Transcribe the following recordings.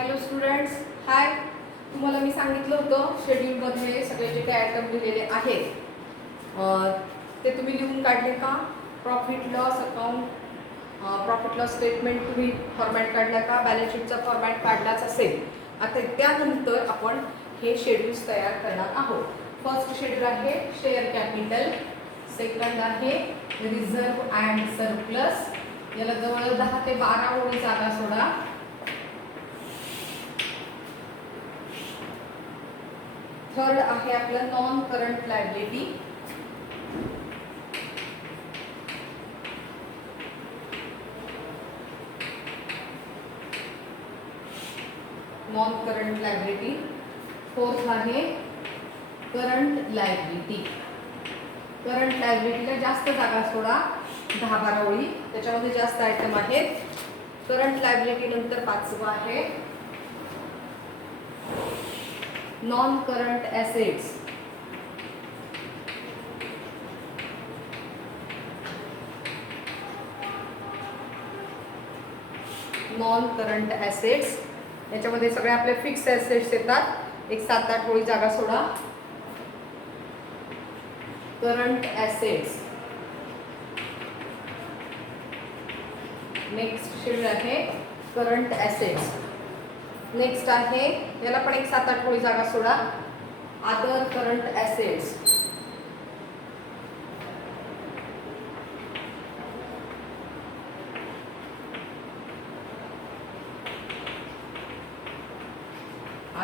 Hello students, हाय. तुम्हाला मी सांगितलं होतं शेड्यूलमध्ये सगळे जे काही आयटम लिहिलेले आहेत ते तुम्ही लिहून काढले का? Profit loss account, profit loss statement तुम्ही फॉर्मॅट काढला का? बॅलन्स शीटचा फॉर्मॅट काढलाच असेल. आता त्यानंतर आपण हे शेड्यूल्स तयार करणार आहोत. फर्स्ट शेड्यूल आहे शेअर कॅपिटल, सेकंड आहे रिझर्व अँड सरप्लस, याला जवळ 10 ते 12 ओळी जागा सोडा. थर्ड आहे आपलं non current liability, non current liability. Fourth आहे करंट लायबिलिटी. करंट लायबिलिटीला जास्त जागा सोडा, 10-12 ओळी, त्याच्यामध्ये जास्त आयटम आहेत. करंट लायबिलिटी नंतर पाचवं आहे non current assets. Non current assets याच्यामध्ये सगळे आपले फिक्स ॲसेट्स येतात. एक 7-8 ओळी जागा सोडा. Current assets. नेक्स्ट शेड्यूल आहे करंट ॲसेट्स. नेक्स्ट आहे, याला पण एक 7-8 ओळी जागा सोडा, other current assets.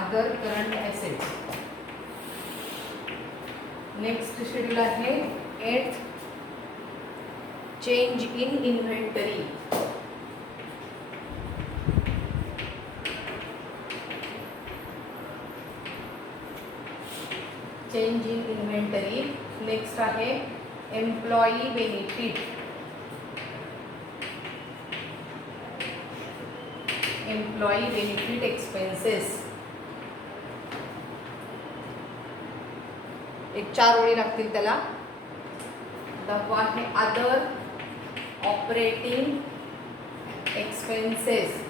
Other current assets. Next schedule आहे 8th change in inventory. Change in inventory. Next आहे employee benefit. Employee benefit expenses. एक 4 ओळी लागतील त्याला. 10वा आहे other operating expenses.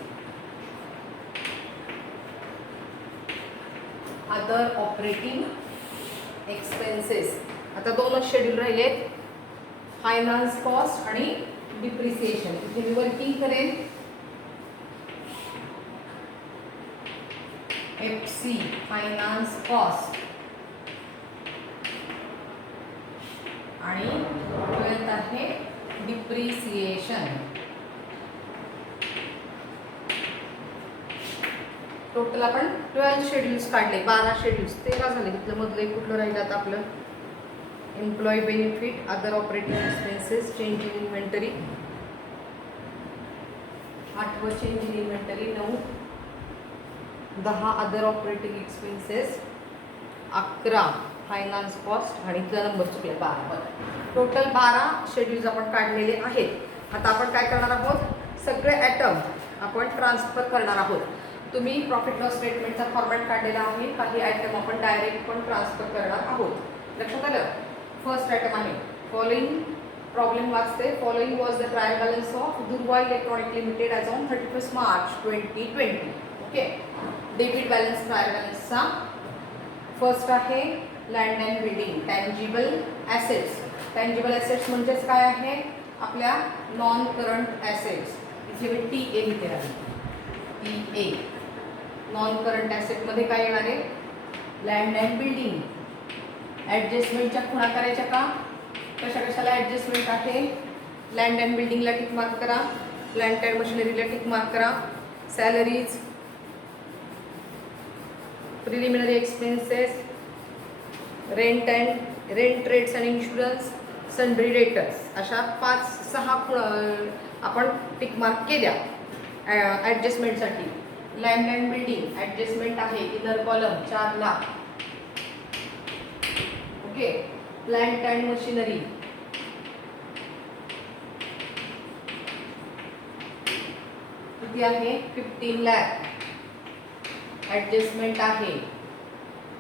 Other operating expenses. आता 2च शेड्यूल राहिलेत, फायनान्स कॉस्ट आणि डिप्रिसिएशन. इथे मी वर्किंग करेन FC फायनान्स कॉस्ट आणि 12th आहे डिप्रिसिएशन. टोटल आपण 12 शेड्यूल्स काढले, 12 शेड्यूल्स, 13 झाले. तिथलं मधलं एक कुठलं राहिलं आता आपलं? Employee benefit, other operating expenses, change in inventory. 8वं change in inventory. 9, 10 other operating expenses, 11 finance cost आणि इथला नंबर चुकला 12. टोटल 12 शेड्यूल्स आपण काढलेले आहेत. आता आपण काय करणार आहोत? सगळे ॲटम आपण ट्रान्सफर करणार आहोत. तुम्ही प्रॉफिट लॉस स्टेटमेंटचा फॉर्मॅट काढलेला आहे. काही आयटम आपण डायरेक्ट पण ट्रान्सफर करणार आहोत. लक्षात आलं? फर्स्ट आयटम आहे फॉलोइंग. प्रॉब्लेम वाचते. Following was the trial balance of Durva electronic limited as on 31 March 2020. Okay, debit balance trial बॅलन्सचा. फर्स्ट आहे land and building, tangible assets. Tangible assets म्हणजेच काय आहे? आपल्या नॉन करंट ॲसेट्स. इथे मी TA लिहिते आहे, TA. नॉन करंट ॲसेटमध्ये काय येणार आहे? Land and building. ॲडजस्टमेंटच्या खुणा करायच्या का? कशा कशाला ॲडजस्टमेंट आहे? लँड अँड बिल्डिंगला टिक मार्क करा, प्लांट अँड मशिनरीला टिक मार्क करा, salaries, preliminary expenses, rent rates आणि इन्शुरन्स, सन्ड्री डेटर्स, अशा 5-6 आपण टिक मार्क केल्या ॲडजस्टमेंटसाठी. लँड अँड बिल्डिंग ॲडजस्टमेंट आहे, inner column 4 lakh. Okay, plant and machinery किती आहे? 15 लाख ॲडजस्टमेंट आहे.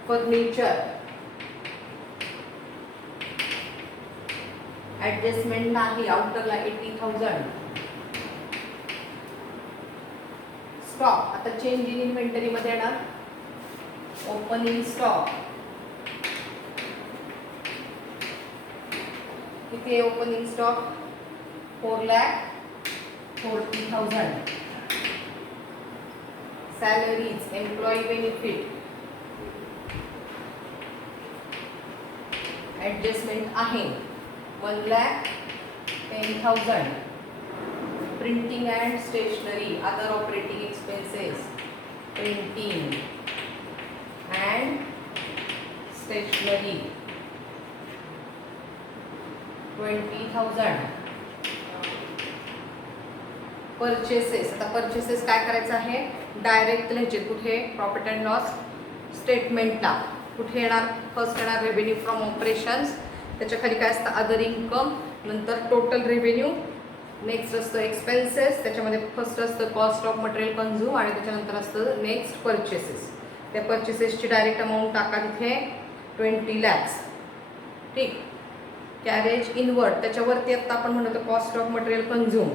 फर्निचर ॲडजस्टमेंट नाही, आउटरला 80,000. स्टॉक. आता चेंज इन इन्व्हेंटरी मध्ये येणार ओपनिंग स्टॉक. किती आहे opening stock? 4,40,000. Salaries, employee benefit, adjustment आहे 1,10,000. Printing and stationery, other operating expenses, printing and stationery 20,000. Purchases. आता परचेसेस काय करायचं आहे? डायरेक्ट लिहायचे. कुठे? प्रॉफिट अँड लॉस स्टेटमेंटला. कुठे येणार? फर्स्ट येणार रेव्हेन्यू फ्रॉम ऑपरेशन्स, त्याच्या खाली काय असतं? अदर इन्कम, नंतर टोटल रेव्हेन्यू, नेक्स्ट असतं एक्सपेन्सेस, त्याच्यामध्ये फर्स्ट असतं कॉस्ट ऑफ मटेरियल कन्झ्युम आणि त्याच्यानंतर असतं नेक्स्ट परचेसेस. त्या परचेसेसची डायरेक्ट अमाऊंट टाका तिथे 20 lakhs. ठीक. कॅरेज इनवर्ड, त्याच्यावरती आत्ता आपण म्हणतो कॉस्ट ऑफ मटेरियल कन्झ्युम,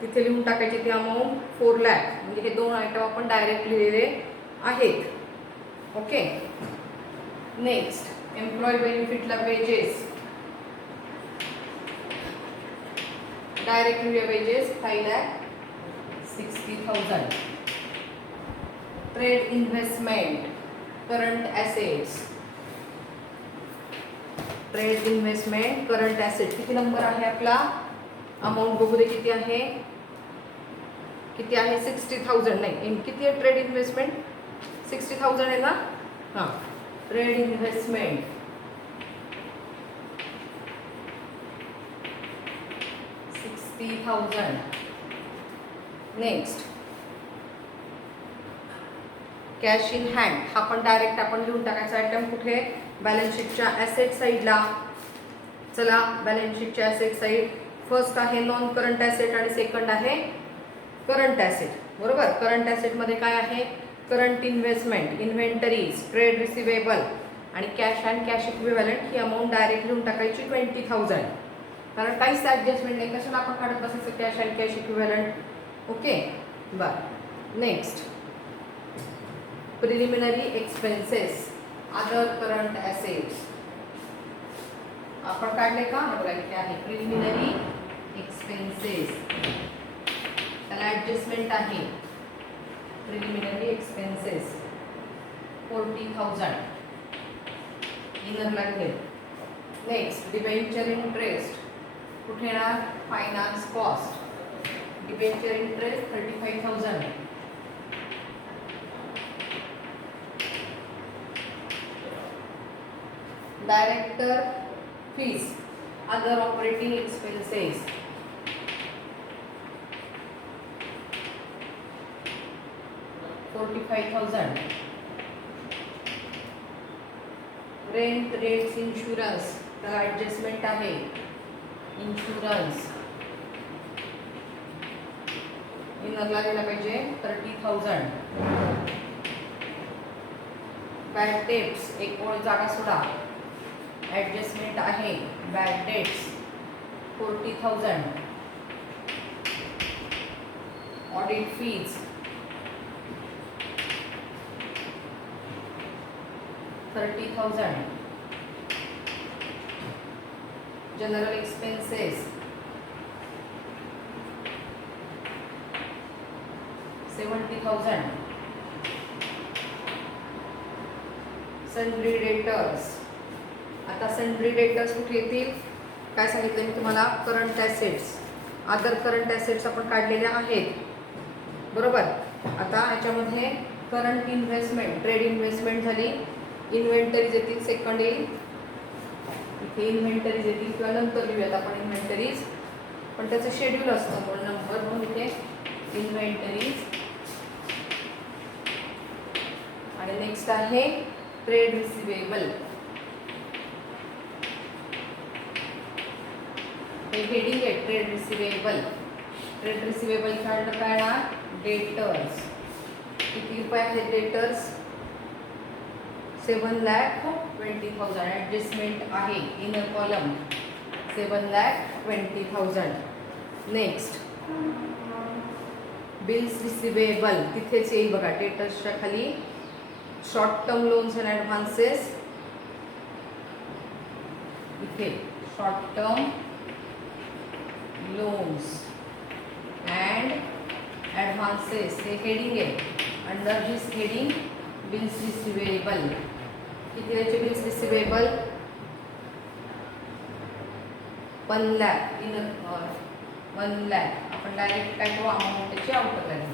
तिथे लिहून टाकायची ती अमाऊंट 4 lakh. म्हणजे हे दोन आयटम आपण डायरेक्ट लिहिलेले आहेत. ओके. नेक्स्ट एम्प्लॉय बेनिफिटला wages, direct wages 5,60,000. Trade investment, current assets, trade investment, current asset. किती नंबर आहे आपला? अमाऊंट बघू दे किती आहे. किती आहे? 60,000. नाही, किती आहे ट्रेड इन्व्हेस्टमेंट? 60,000 आहे ना? हां. Trade investment 60,000. Next cash in hand, हा पण डायरेक्ट आपण लिहून टाकायचा आयटम. कुठे? बॅलन्स शीटच्या ॲसेट साईडला. चला, बॅलन्स शीटच्या ॲसेट साईड फर्स्ट आहे नॉन करंट ॲसेट आणि सेकंड आहे करंट ॲसेट. बरोबर. करंट ॲसेटमध्ये काय आहे? Current investment, inventories, trade receivable आणि कॅश अँड कॅश इक्विव्हॅलंट. ही अमाऊंट डायरेक्ट लिहून टाकायची 20,000. कारण काहीच ॲडजस्टमेंट नाही, कशाला आपण काढत बसायचं cash and cash equivalent. Okay. बरं. Next preliminary expenses, other current assets आपण काढले का? बघा इथे आहे प्रिलिमिनरी एक्सपेन्सेस, त्याला ॲडजस्टमेंट आहे. प्रिलिमिनरी एक्सपेन्सेस 40,000 इनर लागले. नेक्स्ट डिबेंचर इंटरेस्ट, कुठे येणार? Finance cost, debenture interest 35,000. Director fees, other operating expenses 45,000. Rent, rates, insurance, त्याला ॲडजस्टमेंट आहे. इन्शुरन्स इनरला गेला पाहिजे 30,000. बॅड डेट्स, एक ओळ जागा सोडा, ॲडजस्टमेंट आहे. Bad debts 40,000. Audit fees 30,000. General expenses 70,000. Sundry debtors, आता सन्ड्री डेटर्स कुठे येतील? काय सांगितलं मी तुम्हाला? Current assets, other current assets आपण काढलेल्या आहेत. बरोबर. आता ह्याच्यामध्ये करंट इन्व्हेस्टमेंट, ट्रेड इन्व्हेस्टमेंट झाली. इन्व्हेंटरीज येतील सेकंड येईल. इथे इन्व्हेंटरीज येतील किंवा नंतर लिहूयात आपण इन्व्हेंटरीज, पण त्याचं शेड्यूल असतं म्हणून नंबर म्हणून इथे इन्व्हेंटरीज. आणि नेक्स्ट आहे ट्रेड रिसिवेबल. हे हेडिंग आहे ट्रेड रिसिवेबल. ट्रेड रिसिवेबल काढलं काय ना? डेटर्स. किती रुपये आहेत डेटर्स? 7,20,000. ॲडजस्टमेंट आहे inner column 7,20,000. Next bills receivable तिथेच येईल बघा, डेटर्सच्या खाली short term loans and advances, इथे short term loans and advances हे हेडिंग आहे. Under this heading bills receivable, किती याचे bills receivable 1 lakh in 1 lakh. आपण डायरेक्ट काय करू, अमाऊंट त्याची outer line.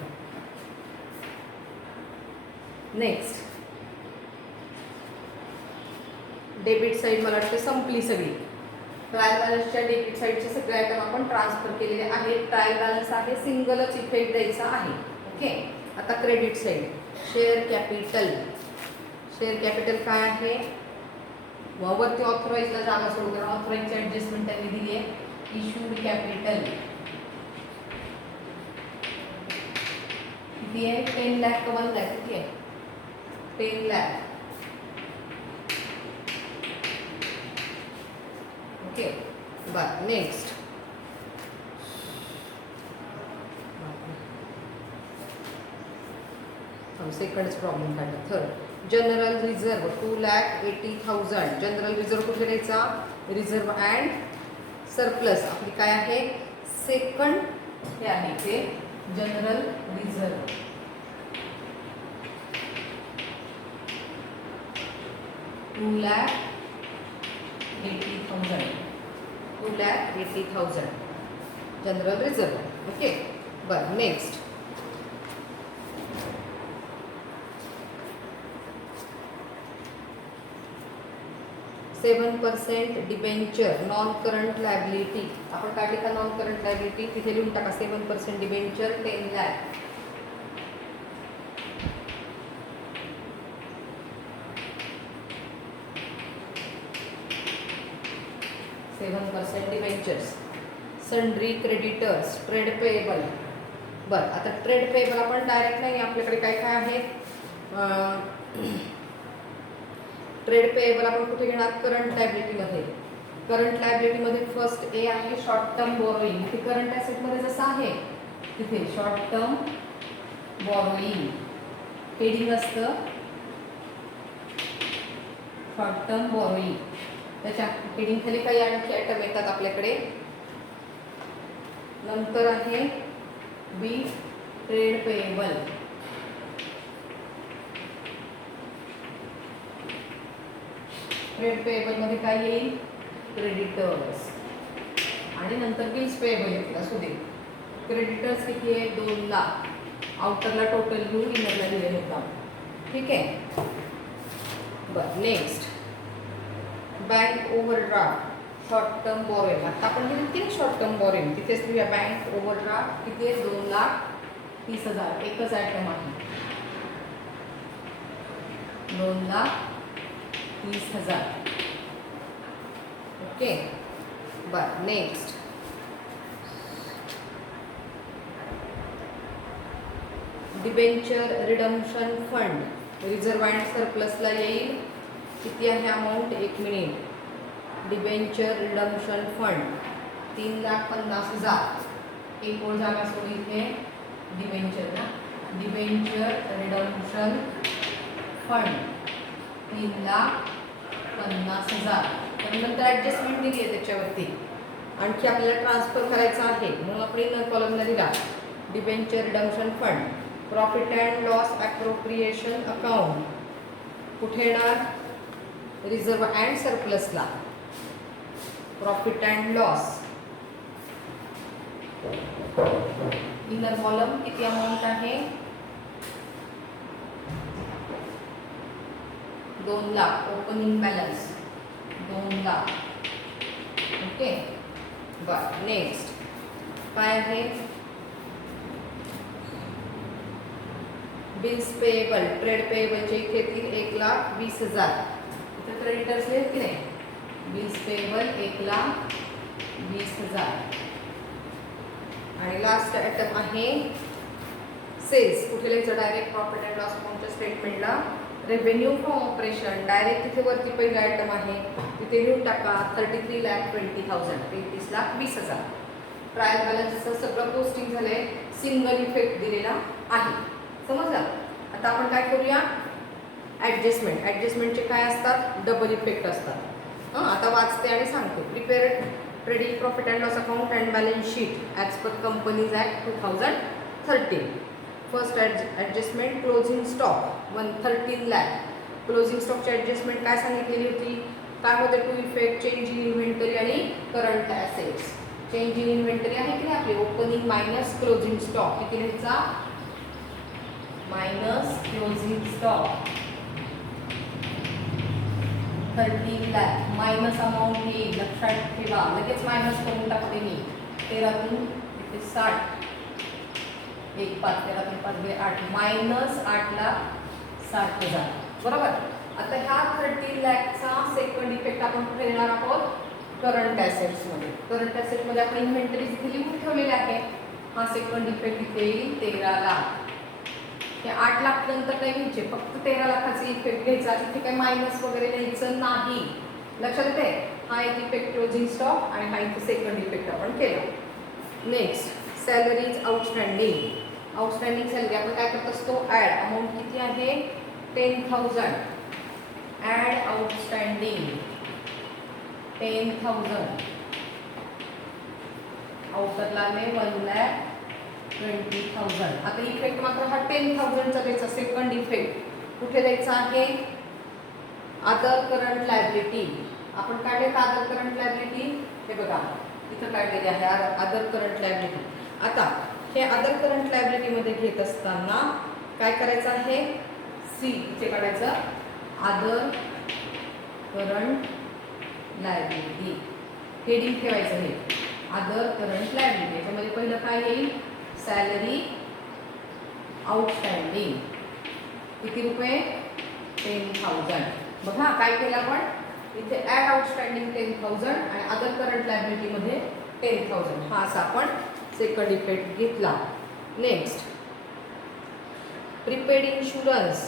Next debit side मला वाटतं संपली सगळी. ट्रायल बॅलन्सच्या डेबिट साईडचे सगळे आयटम आपण ट्रान्सफर केलेले आहेत. ट्रायल बॅलन्स आहे, सिंगलच इफेक्ट द्यायचा आहे. ओके, आता credit side. Share capital. Share capital काय आहे, वरती ऑथराईजला जागा सोडू कारण ऑथराईजची ॲडजस्टमेंट त्यांनी दिली आहे. इश्यूड कॅपिटल किती आहे, 10 लाख का 1 लाख, किती आहे 10 लाख. ओके बरं. नेक्स्ट सेकंडच प्रॉब्लेम काढला. Third general reserve 2,80,000. General reserve कुठे द्यायचा, रिझर्व अँड सरप्लस आपली काय आहे, सेकंड हे आहे ते general reserve. $2,80,000 general reserve. Okay बरं. Next 7% debenture non current liability. आपण काय लिहिता, नॉन करंट लायबिलिटी तिथे लिहून टाका 7% debenture 10 lakh. Debentures. Sundry creditors, trade payable. बरं, आता ट्रेड पेएबल आपण डायरेक्ट नाही, आपल्याकडे काय काय आहे, ट्रेड पेएबल आपण कुठे घेणार, करंट लायबिलिटीमध्ये. करंट लायबिलिटीमध्ये फर्स्ट ए आहे शॉर्ट टर्म बॉरोइंग. इथे करंट ॲसेटमध्ये जसं आहे तिथे शॉर्ट टर्म बॉरोइंग हेडिंग असतं, शॉर्ट टर्म बॉरोइंग. त्याच्या हेडिंग खाली काही आणखी आयटम येतात आपल्याकडे. नंतर आहे बी ट्रेड पेएबल. ट्रेड पेएबल मध्ये काय येईल, क्रेडिटर्स. आणि नंतर बिल्स पेएबल येतील. असू दे. क्रेडिटर्स किती आहे, 2 लाख. आउटरला टोटल घेऊन इनरला दिले होता. ठीक आहे बरं. Next bank overdraft short term borrowing. आता आपण लिहिली शॉर्ट टर्म बॉरोइंग, तिथेच लिहूया बँक ओव्हरड्राफ्ट किती आहे, 2,30,000. एकच आयटम आहे, 2,30,000. ओके बरं. Next debenture redemption fund reserve and सरप्लसला येईल. किती आहे amount, 1 minute. Debenture redemption fund 3,50,000. एक ओळ जागा सोडी इथे डिबेंचर ना, डिबेंचर रिडम्पशन फंड 3,50,000. त्यानंतर ॲडजस्टमेंट दिली आहे त्याच्यावरती. आणखी आपल्याला ट्रान्सफर करायचा आहे म्हणून आपण इनर कॉलमला दिला debenture redemption fund. Profit and loss appropriation account कुठे येणार, रिझर्व अँड सरप्लसला. Profit and loss inner column किती अमाऊंट आहे, 2 lakh. Opening balance 2 lakh. Okay बरं. नेक्स्ट काय आहे, बिल्स पेएबल. ट्रेड पेएबलचे इथे 1,20,000. इथे क्रेडिटर्स आहेत की नाही, बिल्स पेएबल 1,20,000. आणि लास्ट आयटम आहे सेल्स. कुठे लिहायचं, डायरेक्ट प्रॉफिट अँड लॉस अकाउंटच्या स्टेटमेंटला रेव्हेन्यू फ्रॉम ऑपरेशन. डायरेक्ट तिथे वरती पहिलं आयटम आहे तिथे लिहून टाका 33,20,000. 33,20,000. ट्रायल बॅलन्सचं सगळं पोस्टिंग झालंय, सिंगल इफेक्ट दिलेला आहे. समजलं. आता आपण काय करूया, ॲडजस्टमेंट. ॲडजस्टमेंटचे काय असतात, डबल इफेक्ट असतात. आता वाचते आणि सांगते. Prepare trading profit and loss account and balance sheet as per companies act 2013. First adjustment closing stock 113 lakh. Closing स्टॉकची ॲडजस्टमेंट काय सांगितलेली होती, काय होते, to effect change in inventory आणि current assets. Change in inventory आहे की नाही आपली, ओपनिंग मायनस क्लोजिंग स्टॉक. किती लिहायचा, minus closing stock 13 lakh. Minus amount येईल, लक्षात ठेवा. लगेच मायनस करून टाकते मी. 13तून इथे 60, 1 5 13 5 8, मायनस 8 लाख 60,000. बरोबर. आता ह्या 13 लाखचा सेकंड इफेक्ट आपण कुठे देणार आहोत, करंट ॲसेट्समध्ये. करंट ॲसेटमध्ये आपण इन्व्हेंटरी इथे लिहून ठेवलेले आहे. हा सेकंड इफेक्ट इथे येईल 13 लाख. हे 8 लाख नंतर काय घ्यायचे, फक्त 13 लाखाचे इफेक्ट घ्यायचा. इथे काही मायनस वगैरे द्यायचं नाही. लक्षात येते. हा एक इफेक्ट क्लोजिंग स्टॉक आणि हा इथे सेकंड इफेक्ट आपण केला. Next salaries outstanding. Outstanding salary आपण काय करत असतो, ॲड. अमाऊंट किती आहे, 10,000. Add outstanding 10,000. आउटरला आले 1,20,000. आता इफेक्ट मात्र हा 10,000चा द्यायचा. सेकंड इफेक्ट कुठे द्यायचा आहे, अदर करंट लायबिलिटी. आपण काढले अदर करंट लायबिलिटी, हे बघा इथं काढलेली आहे अदर करंट लायबिलिटी. आता हे अदर करंट लायबिलिटीमध्ये घेत असताना काय करायचं आहे, सी इथे काढायचं, अदर करंट लायबिलिटी. हेडिंग ठेवायचं हे अदर करंट लायबिलिटी. याच्यामध्ये पहिलं काय येईल, सॅलरी आउटस्टँडिंग. किती रुपये, 10,000. बघा काय केलं आपण इथे, ॲड आउटस्टँडिंग 10,000 आणि अदर करंट लायबिलिटीमध्ये 10,000. हा असा आपण सेकंड इफेक्ट घेतला. नेक्स्ट प्रीपेड इन्शुरन्स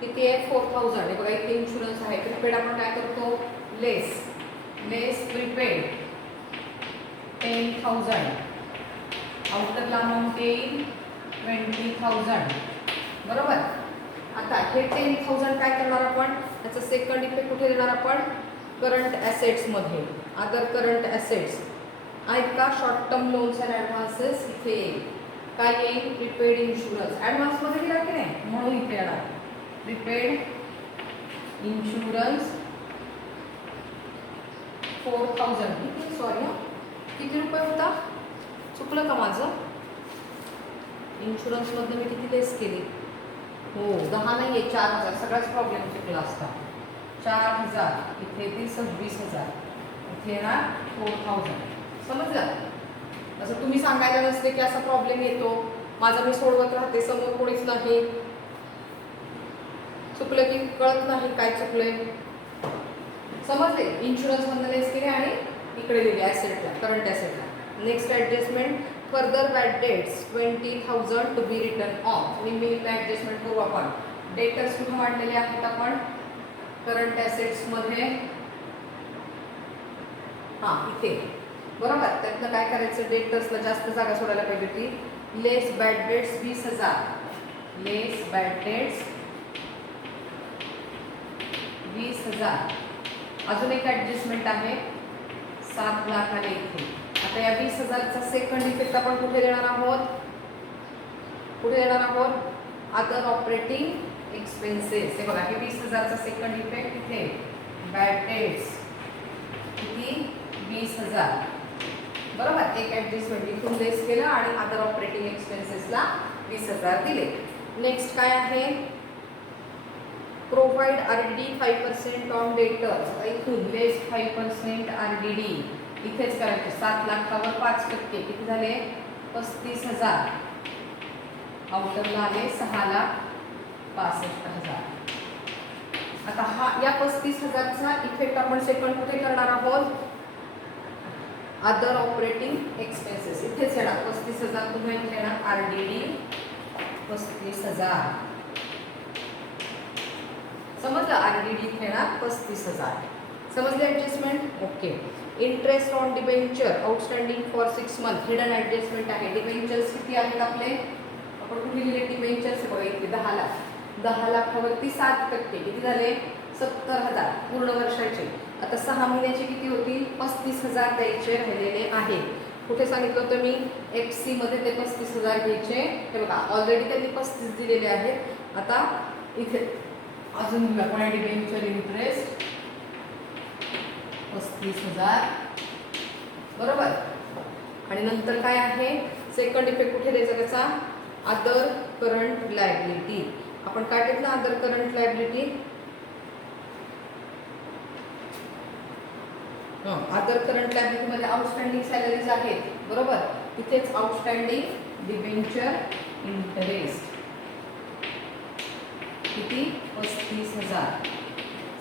किती आहे, 4,000. हे बघा इथे इन्शुरन्स आहे. प्रीपेड आपण काय करतो, लेस प्रीपेड 10,000. आउटरला अमाऊंट येईल 20,000. बरोबर. आता हे 10,000 काय करणार आपण, त्याचा सेकंड इफेक्ट कुठे देणार आपण, करंट ॲसेट्समध्ये. अदर करंट ॲसेट्स आहेत का, short term loans and advances. इथे येईल काय येईल, प्रीपेड इन्शुरन्स. ॲडव्हान्समध्ये दिला की नाही म्हणून इथे येणार प्रीपेड इन्शुरन्स 4,000. किती, सॉरी किती रुपये होता, चुकलं का माझं, इन्शुरन्समध्ये मी किती लेस केली, हो 10 नाही आहे 4,000. सगळाच प्रॉब्लेम चुकला असता. 4,000 इथे येतील 26,000. इथे येणार 4,000. समजलं. असं तुम्ही सांगायला नसते की असा प्रॉब्लेम येतो, माझा मी सोडवत राहते, समोर कोणीच नाही, चुकलं की कळत नाही काय चुकलंय. समजले. इन्शुरन्समधनं लेस केले आणि इकडे दिले ॲसेटला, करंट ॲसेटला. Next adjustment further bad debts 20,000 to be written off. मी ॲडजस्टमेंट करू आपण. डेटर्स कुठे वाढलेले आहेत आपण, करंट ॲसेट्समध्ये. हां इथे बरोबर. त्यातनं काय करायचं, डेटर्सला जास्त जागा सोडायला पाहिजे ती. लेस बॅड डेट्स 20,000. लेस बॅड डेट्स 20,000. अजून एक ॲडजस्टमेंट आहे 7 लाख आले इथे. आता या 20,000चा सेकंड इफेक्ट आपण कुठे देणार आहोत, कुठे देणार आहोत, अदर ऑपरेटिंग एक्सपेन्सेस. हे बघा हे 20,000चा सेकंड इफेक्ट इथे बॅड डेट्स किती 20,000. बरोबर. एक ॲडजस्टमेंट इथून लेस केलं आणि अदर ऑपरेटिंग एक्सपेन्सेसला 20,000 दिले. नेक्स्ट काय आहे, प्रोव्हाइड RDD 5% ऑन डेटर्स. इथून लेस 5% RDD इथेच करायचे. 7 लाखावर 5% किती झाले 35,000. आउटरला आले 6,65,000. आता हा या 35,000चा इफेक्ट आपण सेकंड कुठे करणार आहोत, अदर ऑपरेटिंग एक्सपेन्सेस. इथेच येणार 35,000 तुम्ही इथे येणार RDD 35,000. समजलं. RDD इथे येणार 35,000. समजले adjustment. Okay. Interest on debenture outstanding for 6 month hidden adjustment आहे. डिबेंचर्स किती आहेत आपले, आपण कुठे लिहिले डिबेंचर्स बघा इथे 10 लाखावरती 7% किती झाले 70,000 पूर्ण वर्षाचे. आता 6 महिन्याचे किती होतील 35,000 द्यायचे राहिलेले आहे. कुठे सांगितलं होतं मी FC मध्ये ते 35,000 घ्यायचे. हे बघा ऑलरेडी त्यांनी 35 दिलेले आहेत. आता इथे अजून आपण डिबेंचर इंटरेस्ट 35,000 बरोबर. आणि नंतर काय आहे सेकंड इफेक्ट कुठे द्यायचा त्याचा अदर करंट लायबिलिटी. आपण काढलेत ना other current liability. Other current liability मध्ये आउटस्टँडिंग सॅलरीज आहेत बरोबर. तिथेच आउटस्टँडिंग डिबेंचर इंटरेस्ट किती 35,000.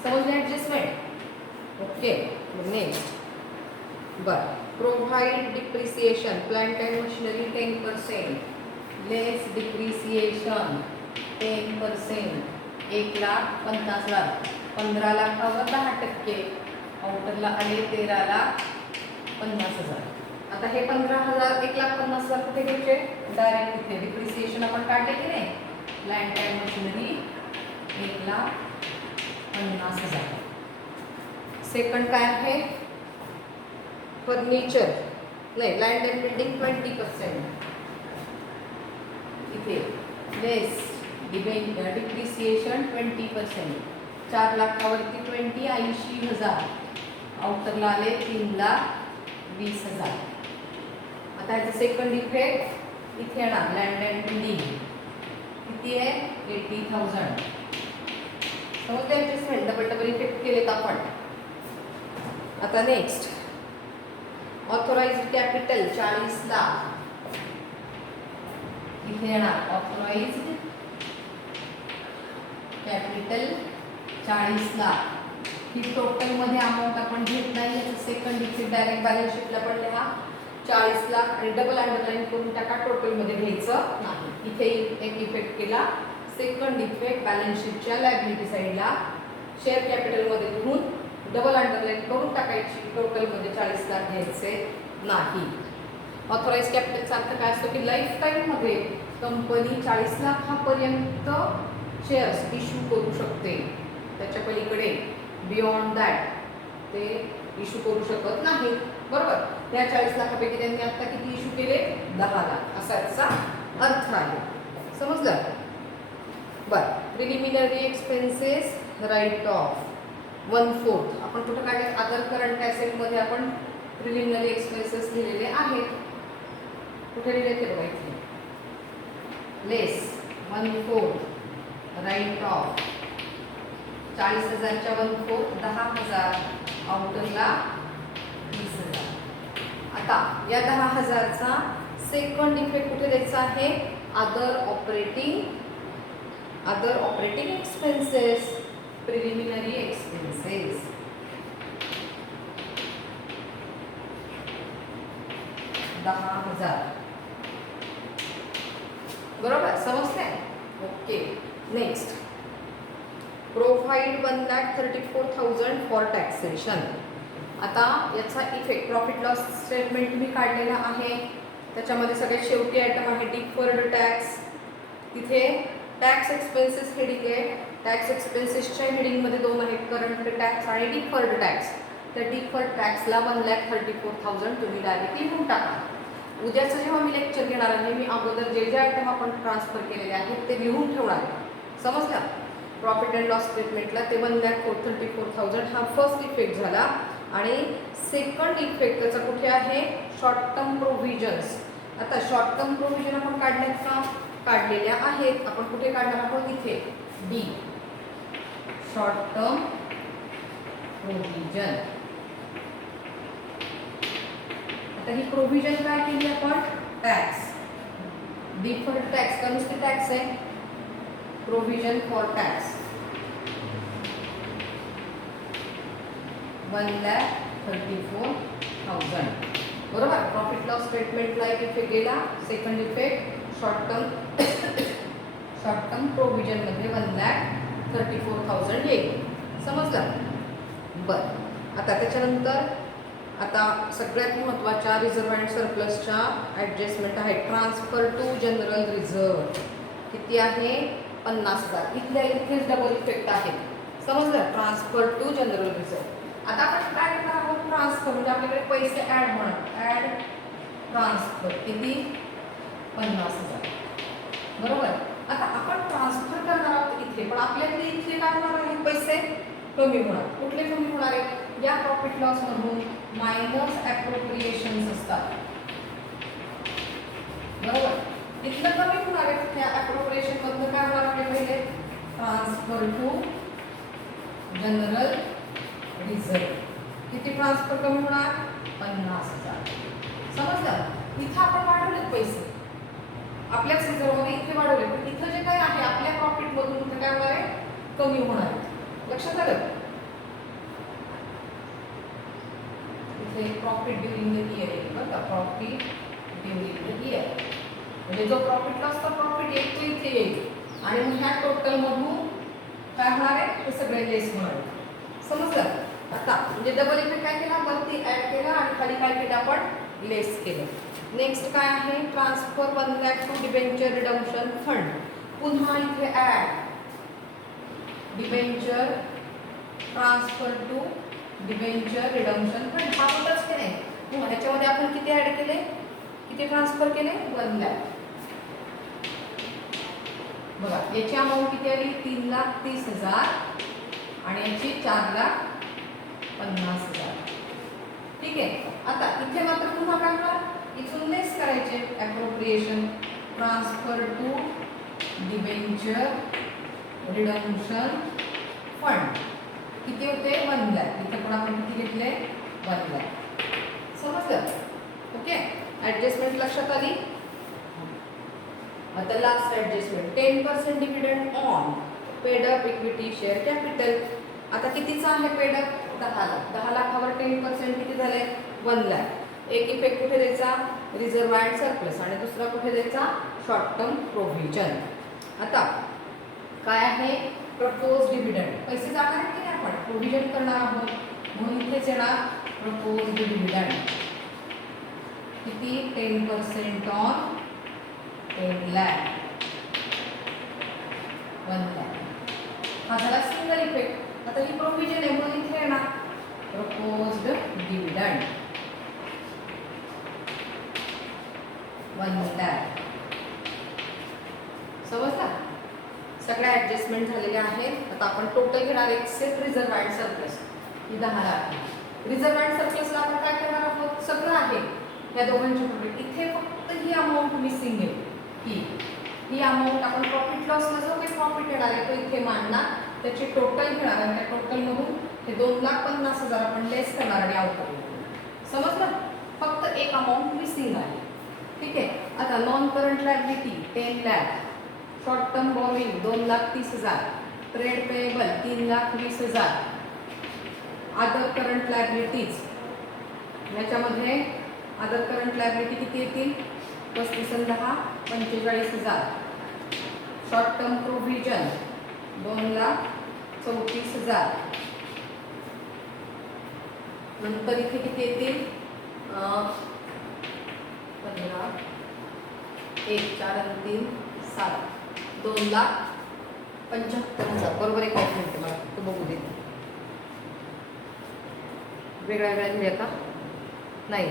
समजले ॲडजस्टमेंट. ओके नेक्स्ट बर. Provide depreciation plant and machinery 10% less depreciation 10%. 1,50,000 15 लाखावर 10%. आउटरला आले 13,50,000. आता हे 15,000 1,50,000 कुठे घ्यायचे डायरेक्ट इथे डिप्रिसिएशन आपण काढले की नाही. Plant and machinery 1,50,000. सेकंड काय आहे फर्निचर नाही लँड अँड बिल्डिंग 20% इथे लेस डिप्रिसिएशन 20%. 4 लाखावरती 20 80,000. आउटरला आले 3,20,000. आता ह्याचा सेकंड इफेक्ट इथे येणार लँड अँड बिल्डिंग किती आहे 80,000. समजते ॲडजस्टमेंट डबल इफेक्ट केलेत आपण. आता नेक्स्ट ऑथोराइज्ड कॅपिटल 40 लाख इथे येणार. ऑथोराइज्ड कॅपिटल 40 लाख ही टोटल मध्ये अमाऊंट आपण घेत नाही. याचं सेकंड इफेक्ट डायरेक्ट बॅलन्स शीटला पण लिहा 40 लाख आणि डबल अंडरलाईन करून टाका टोटल मध्ये घ्यायचं नाही. इथे एक इफेक्ट केला. सेकंड इफेक्ट बॅलन्स शीटच्या लायबिलिटी साईडला शेअर कॅपिटल मध्ये घेऊन डबल अंडरलाईन करून टाकायची. टोटल मध्ये 40 लाख घ्यायचे नाही. ऑथोराइज कॅपिटलचा अर्थ काय असतो की लाईफ टाईम मध्ये कंपनी 40 लाखापर्यंत शेअर्स इश्यू करू शकते. त्याच्या पलीकडे बियॉन्ड दॅट ते इश्यू करू शकत नाही बरोबर. त्या 40 लाखापैकी त्यांनी आता किती इश्यू केले 10 लाख असा याचा अर्थ आहे. समजलं बर. प्रिलिमिनरी एक्सपेन्सेस राईट ऑफ 1/4 आपण कुठं काढले अदर करंट ॲसेट मध्ये आपण प्रिलिमिनरी एक्सपेन्सेस लिहिलेले आहेत. कुठे लिहिले ते बघा इथे लेस 1/4 राईट ऑफ 40,000च्या 1/4 10,000. आउटरला 20,000. आता या 10,000चा सेकंड इफेक्ट कुठे द्यायचा आहे other operating expenses preliminary expenses 10,000 बरोबर. समजते. Okay next provide 1,34,000 for taxation. आता याचा इफेक्ट प्रॉफिट लॉस स्टेटमेंट मी काढलेला आहे. त्याच्यामध्ये सगळ्यात शेवटी आयटम आहे डिफर्ड टॅक्स. तिथे टॅक्स एक्सपेन्सेस हेडिंग आहे. टॅक्स एक्सपेन्सेसच्या हेडिंगमध्ये 2 आहेत करंट टॅक्स आणि डिफर्ड टॅक्स. त्या डिफर्ड टॅक्सला 1,34,000 तुम्ही डायरेक्टली लिहून टाका. उद्याचं जेव्हा मी लेक्चर घेणार आहे मी अगोदर जे जे आयटम आपण ट्रान्सफर केलेले आहेत ते लिहून ठेवणार आहे. समजलं. प्रॉफिट अँड लॉस स्टेटमेंटला ते 1,34,000 हा फर्स्ट इफेक्ट झाला. आणि सेकंड इफेक्ट त्याचा कुठे आहे शॉर्ट टर्म प्रोव्हिजन्स. आता शॉर्ट टर्म प्रोव्हिजन आपण काढण्यात का काढलेल्या आहेत. आपण कुठे काढणार आहोत इथे डी शॉर्ट टर्म प्रोव्हिजन. आता ही प्रोव्हिजन काय केली आपण टॅक्स डिफर्ड टॅक्स का नुसते टॅक्स आहे. प्रोव्हिजन फॉर टॅक्स 1,34,000 बरोबर. प्रॉफिट लॉस स्टेटमेंटला एक इफेक्ट गेला. Second effect short term provision मध्ये 1,34,000 येईल. समजलं बरं. आता त्याच्यानंतर आता सगळ्यात महत्त्वाच्या रिझर्व्ह अँड सरप्लसच्या ॲडजस्टमेंट आहे. ट्रान्सफर टू जनरल रिझर्व्ह किती आहे? 50,000. इथल्या इथेच डबल इफेक्ट आहे. समजलं? Transfer to general reserve. आता आपण काय करणार आहोत? ट्रान्सफर म्हणजे आपल्याकडे पैसे ॲड होणार. ॲड ट्रान्सफर किती? 50,000. बरोबर. आता आपण ट्रान्सफर करणार आहोत इथे, पण आपल्याकडे इथे काय होणार आहे? पैसे कमी होणार. कुठले कमी होणार आहे? या प्रॉफिट लॉस मधून मायनस ॲप्रोप्रिएशन्स असतात. बरोबर. इथलं कमी होणार आहे. त्या ॲप्रोप्रिएशन मधून काय होणार आहे? पहिले ट्रान्सफर टू जनरल रिझर्व्ह. किती ट्रान्सफर कमी होणार? 50,000. समजलं? इथं आपण वाढवलेत पैसे आपल्याच रिझर्व्हमध्ये, इथे वाढवले, पण इथं जे काय आहे आपल्या प्रॉफिट मधून इथं काय होणार आहे? कमी होणार आहे. लक्षात आलं? इथे प्रॉफिट ड्युरिंग द इयर येईल बरं का. प्रॉफिट ड्युरिंग द इयर म्हणजे जो प्रॉफिट लॉसचा प्रॉफिट येईल तो इथे येईल आणि मग ह्या टोटल मधून काय होणार आहे? ते सगळे लेस होणार आहे. समजलं? आता म्हणजे डबल इफेक्ट काय केला? वरती ऍड केला आणि खाली काय केलं? आपण लेस केलं. नेक्स्ट काय आहे? Transfer 1 lakh to debenture redemption fund. पुन्हा इथे add debenture transfer to debenture redemption fund. हा होतच की नाही? ह्याच्यामध्ये आपण किती ऍड केले? किती ट्रान्सफर केले? 1 लाख. बघा याची अमाऊंट किती आली? 3,30,000 आणि याची 4,50,000. ठीक आहे. आता इथे मात्र पुन्हा काय होणार? इथून लेस करायचे appropriation. Transfer to debenture redemption fund किती होते? 1 लाख. इथे पण आपण किती घेतले? 1 लाख. समजलं? ओके. ॲडजस्टमेंट लक्षात आली? आता last adjustment 10% dividend on paid up equity share capital. आता कितीचा आहे पेड अप? 10 लाख. 10 लाखावर 10% किती झाले? 1 लाख. एक इफेक्ट कुठे द्यायचा? रिझर्व्ह अँड सरप्लस आणि दुसरा कुठे द्यायचा? Short term provision. आता काय आहे? Propose dividend. पैसे जाणार आहेत की नाही? आपण प्रोव्हिजन करणार आहोत म्हणून इथेच येणार प्रपोज डिव्हिडंड. किती? 10% ऑन 10 लाख. 1 लाख. हा झाला सिंगल इफेक्ट. आता ही प्रोव्हिजन आहे म्हणून इथे येणार प्रपोज्ड डिव्हिडंड 1 लाख. समजला? सगळ्या ॲडजस्टमेंट झालेल्या आहेत. आता आपण टोटल घेणार एक्सेप्ट रिझर्व्ह अँड सरप्लस. ही 10 लाख. रिझर्व्ह अँड सरप्लसला आपण काय करणार आहोत? सगळं आहे या दोघांच्या प्रॉफिट. इथे फक्त ही अमाऊंट मिसिंग आहे. ही अमाऊंट आपण प्रॉफिट लॉसला जो काही प्रॉफिट येणार आहे तो इथे मांडणार, त्याची टोटल घेणार आणि त्या टोटलमधून हे 2,50,000 आपण लेस करणार आणि आउट करणार. समजलं? फक्त एक अमाऊंट मिसिंग आहे. ठीक आहे. आता non current liability 10 lakh. Short term borrowing 2,30,000. Trade payable 3,20,000. Other current liabilities याच्यामध्ये अदर करंट लायबिलिटी किती येतील? 35 आणि 10 45,000. Short term provision 2,34,000. नंतर इथे किती येतील? 15 1 4 आणि 3 7 2,75,000. बरोबर आहे? काय मिळते मला तो बघू दे. वेगळ्या वेगळ्या लिहिया का? नाही.